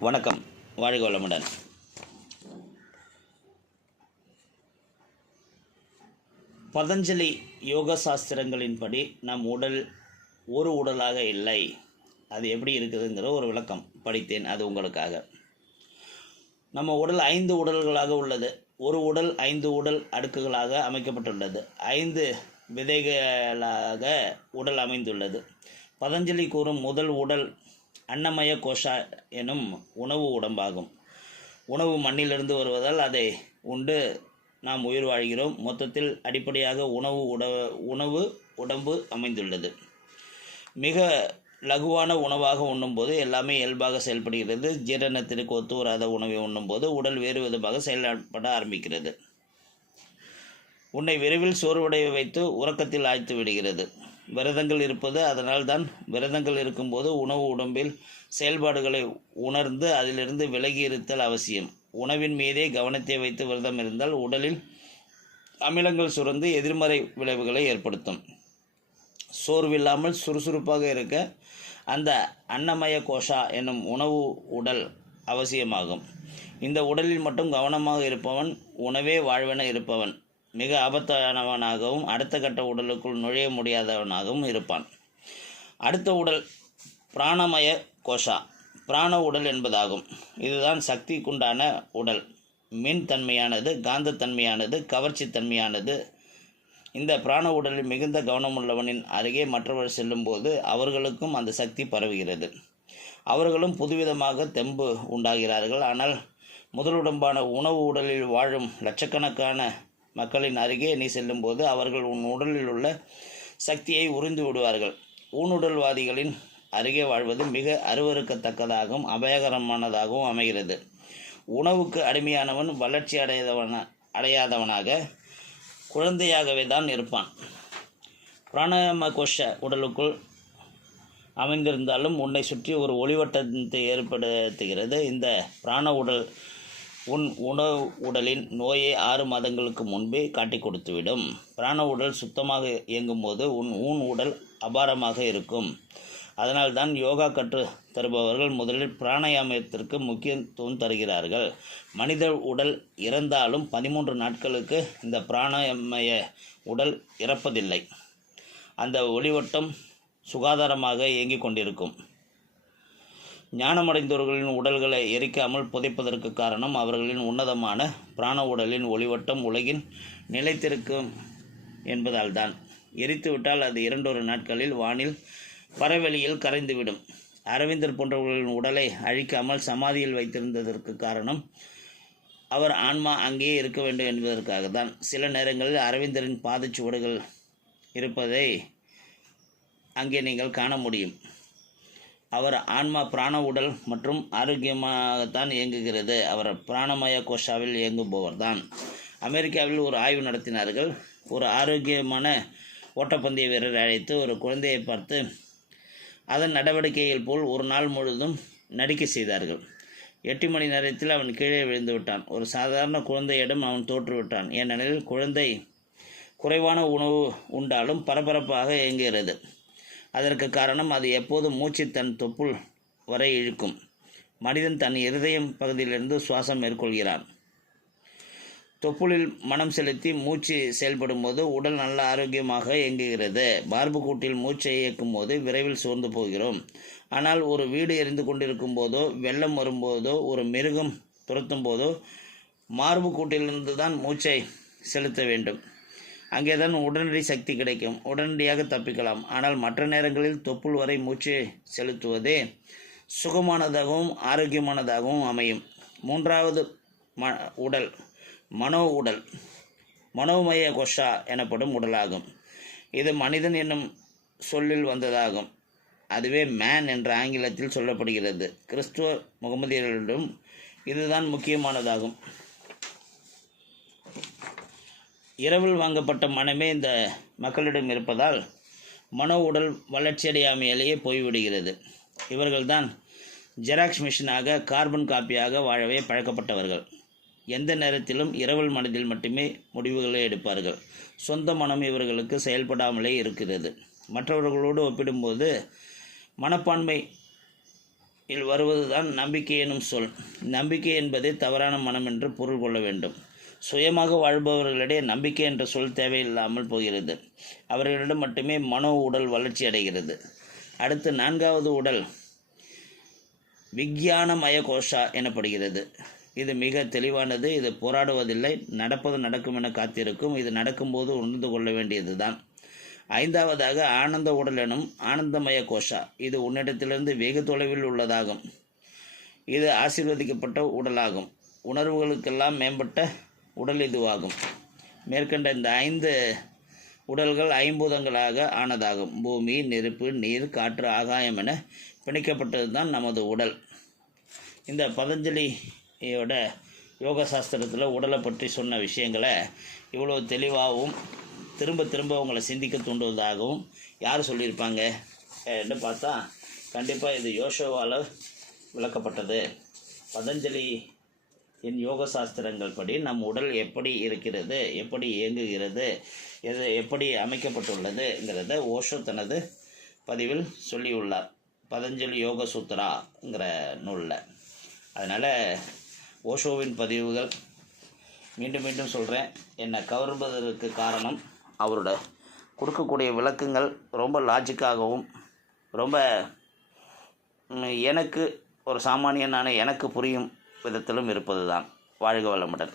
வணக்கம். வாழ்க வளமுடன். பதஞ்சலி யோக சாஸ்திரங்களின்படி நம் உடல் ஒரு உடலாக இல்லை. அது எப்படி இருக்குதுங்கிற ஒரு விளக்கம் படித்தேன் அது உங்களுக்காக. நம்ம உடல் ஐந்து உடல்களாக உள்ளது. ஒரு உடல் ஐந்து உடல் அடுக்குகளாக அமைக்கப்பட்டுள்ளது. ஐந்து விதைகளாக உடல் அமைந்துள்ளது. பதஞ்சலி கூறும் முதல் உடல் அன்னமய கோஷா எனும் உணவு உடம்பாகும். உணவு மண்ணிலிருந்து வருவதால் அதை உண்டு நாம் உயிர் வாழ்கிறோம். மொத்தத்தில் அடிப்படையாக உணவு உட உணவு உடம்பு அமைந்துள்ளது. மிக லகுவான உணவாக உண்ணும்போது எல்லாமே இயல்பாக செயல்படுகிறது. ஜீரணத்திற்கு ஒத்து வராத உணவை உண்ணும்போது உடல் வேறு விதமாக செயல்பட ஆரம்பிக்கிறது. உன்னை விரைவில் சோர்வடைய வைத்து உறக்கத்தில் ஆழ்த்து விடுகிறது. விரதங்கள் இருப்பது அதனால் தான் விரதங்கள் இருக்கும்போது உணவு உடம்பில் செயல்பாடுகளை உணர்ந்து அதிலிருந்து விலகி இருத்தல் அவசியம். உணவின் மீதே கவனத்தை வைத்து விரதம் இருந்தால் உடலில் அமிலங்கள் சுரந்து எதிர்மறை விளைவுகளை ஏற்படுத்தும். சோர்வில்லாமல் சுறுசுறுப்பாக இருக்க அந்த அன்னமய கோஷா என்னும் உணவு உடல் அவசியமாகும். இந்த உடலில் மட்டும் கவனமாக இருப்பவன் உணவே வாழ்வென இருப்பவன். மிக ஆபத்தானவனாகவும் அடுத்த கட்ட உடலுக்குள் நுழைய முடியாதவனாகவும் இருப்பான். அடுத்த உடல் பிராணமய கோஷா. பிராண உடல் என்பதாகும். இதுதான் சக்திக்குண்டான உடல். மின் தன்மையானது காந்தத்தன்மையானது கவர்ச்சி தன்மையானது. இந்த பிராண உடலில் மிகுந்த கவனமுள்ளவனின் அருகே மற்றவர் செல்லும்போது அவர்களுக்கும் அந்த சக்தி பரவுகிறது. அவர்களும் புதுவிதமாக தெம்பு உண்டாகிறார்கள். ஆனால் முதலுடம்பான உணவு உடலில் வாழும் லட்சக்கணக்கான மக்களின் அருகே நீ செல்லும்போது அவர்கள் உன் உடலில் உள்ள சக்தியை உறிந்து விடுவார்கள். ஊனுடல்வாதிகளின் அருகே வாழ்வது மிக அருவறுக்கத்தக்கதாகவும் அபாயகரமானதாகவும் அமைகிறது. உணவுக்கு அடிமையானவன் வளர்ச்சி அடையாதவன அடையாதவனாக குழந்தையாகவே தான் இருப்பான். பிராணாயாம கோஷ உடலுக்குள் அமைந்திருந்தாலும் உன்னை சுற்றி ஒரு ஒளிவட்டத்தை ஏற்படுத்துகிறது. இந்த பிராண உடல் உன் உணவு உடலின் நோயை ஆறு மாதங்களுக்கு முன்பே காட்டி கொடுத்துவிடும். பிராண உடல் சுத்தமாக இயங்கும்போது உன் ஊன் உடல் அபாரமாக இருக்கும். அதனால்தான் யோகா கற்று தருபவர்கள் முதலில் பிராணாயாமத்திற்கு முக்கியத்துவம் தருகிறார்கள். மனித உடல் இறந்தாலும் பதிமூன்று நாட்களுக்கு இந்த பிராணாயமய உடல் இறப்பதில்லை. அந்த ஒளிவட்டம் சுகாதாரமாக இயங்கிக் கொண்டிருக்கும். ஞானமடைந்தவர்களின் உடல்களை எரிக்காமல் புதைப்பதற்கு காரணம் அவர்களின் உன்னதமான பிராண உடலின் ஒளிவட்டம் உலகில் நிலைத்திருக்கும் என்பதால் தான் எரித்துவிட்டால் அது இரண்டொரு நாட்களில் வானில் பறவெளியில் கரைந்துவிடும். அரவிந்தர் போன்றவர்களின் உடலை அழிக்காமல் சமாதியில் வைத்திருந்ததற்கு காரணம் அவர் ஆன்மா அங்கேயே இருக்க வேண்டும் என்பதற்காக தான் சில நேரங்களில் அரவிந்தரின் பாதச்சுவடுகள் இருப்பதை அங்கே நீங்கள் காண முடியும். அவர் ஆன்மா பிராண உடல் மற்றும் ஆரோக்கியமாகத்தான் இயங்குகிறது. அவர் பிராணமய கோஷாவில் இயங்குபவர் தான் அமெரிக்காவில் ஒரு ஆய்வு நடத்தினார்கள். ஒரு ஆரோக்கியமான ஓட்டப்பந்தய வீரர் அழைத்து ஒரு குழந்தையை பார்த்து அதன் நடவடிக்கைகள் போல் ஒரு நாள் முழுவதும் நடிக்க செய்தார்கள். எட்டு மணி நேரத்தில் அவன் கீழே விழுந்து விட்டான். ஒரு சாதாரண குழந்தையிடம் அவன் தோற்றுவிட்டான் ஏனெனில் குழந்தை குறைவான உணவு உண்டாலும் பரபரப்பாக இயங்குகிறது. அதற்கு காரணம் அது எப்போதும் மூச்சு தன் தொப்புள் வரை இழுக்கும். மனிதன் தன் இருதயம் பகுதியிலிருந்து சுவாசம் மேற்கொள்கிறான். தொப்புளில் மனம் செலுத்தி மூச்சு செயல்படும் போது உடல் நல்ல ஆரோக்கியமாக இயங்குகிறது. மார்பு கூட்டில் மூச்சை இயக்கும் போது விரைவில் சோர்ந்து போகிறோம். ஆனால் ஒரு வீடு எரிந்து கொண்டிருக்கும் போதோ வெள்ளம் வரும்போதோ ஒரு மிருகம் துரத்தும் போதோ மார்பு கூட்டிலிருந்து தான் மூச்சை செலுத்த வேண்டும். அங்கேதான் உடனடி சக்தி கிடைக்கும். உடனடியாக தப்பிக்கலாம். ஆனால் மற்ற நேரங்களில் தொப்புள் வரை மூச்சு செலுத்துவதே சுகமானதாகவும் ஆரோக்கியமானதாகவும் அமையும். மூன்றாவது ம உடல். மனோ உடல். மனோமய கொஷா எனப்படும் உடலாகும். இது மனிதன் என்னும் சொல்லில் வந்ததாகும். அதுவே மேன் என்ற ஆங்கிலத்தில் சொல்லப்படுகிறது. கிறிஸ்துவ முகமதியர்களிடம் இதுதான் முக்கியமானதாகும். இரவில் வாங்கப்பட்ட மனமே இந்த மக்களிடம் இருப்பதால் மனோ உடல் வளர்ச்சியடையாமையிலேயே போய்விடுகிறது. இவர்கள்தான் ஜெராக்ஸ் மிஷினாக கார்பன் காப்பியாக வாழவே பழக்கப்பட்டவர்கள். எந்த நேரத்திலும் இரவல் மனதில் மட்டுமே முடிவுகளை எடுப்பார்கள். சொந்த மனம் இவர்களுக்கு செயல்படாமலே இருக்கிறது. மற்றவர்களோடு ஒப்பிடும்போது மனப்பான்மை இல் வருவதுதான் நம்பிக்கை எனும் சொல். நம்பிக்கை என்பதே தவறான மனம் என்று பொருள் கொள்ள வேண்டும். சுயமாக வாழ்பவர்களிடையே நம்பிக்கை என்ற சொல் தேவையில்லாமல் போகிறது. அவர்களிடம் மட்டுமே மனோ உடல் வளர்ச்சி அடைகிறது. அடுத்து நான்காவது உடல் விஞ்ஞானமய கோஷா எனப்படுகிறது. இது மிக தெளிவானது. இது போராடுவதில்லை. நடப்பது நடக்கும் என காத்திருக்கும். இது நடக்கும்போது உணர்ந்து கொள்ள வேண்டியதுதான். ஐந்தாவதாக ஆனந்த உடல் எனும் ஆனந்தமய கோஷா. இது உன்னிடத்திலிருந்து வெகு தொலைவில் உள்ளதாகும். இது ஆசீர்வதிக்கப்பட்ட உடலாகும். உணர்வுகளுக்கெல்லாம் மேம்பட்ட உடல் இதுவாகும் மேற்கண்ட இந்த ஐந்து உடல்கள் ஐம்பூதங்களாக ஆனதாகும். பூமி நெருப்பு நீர் காற்று ஆகாயம் என பிணைக்கப்பட்டது தான் நமது உடல். இந்த பதஞ்சலியோட யோக சாஸ்திரத்தில் உடலை பற்றி சொன்ன விஷயங்களை இவ்வளோ தெளிவாகவும் திரும்ப திரும்ப உங்களை சிந்திக்க தூண்டுவதாகவும் யார் சொல்லியிருப்பாங்க? என்று பார்த்தா கண்டிப்பாக இது யோசோவால் விளக்கப்பட்டது. பதஞ்சலி என் யோக சாஸ்திரங்கள் படி நம் உடல் எப்படி இருக்கிறது எப்படி இயங்குகிறது எது எப்படி அமைக்கப்பட்டுள்ளதுங்கிறத ஓஷோ தனது பதிவில் சொல்லியுள்ளார். பதஞ்சலி யோக சூத்ராங்கிற நூலில். அதனால் ஓஷோவின் பதிவுகள் மீண்டும் மீண்டும் சொல்கிறேன் என்னை கவர்வதற்கு காரணம் அவரோட கொடுக்கக்கூடிய விளக்கங்கள் ரொம்ப லாஜிக்காகவும் ரொம்ப எனக்கு ஒரு சாமானியனான எனக்கு புரியும் விதத்திலும் இருப்பது தான் வாழ்க வளமுடன்.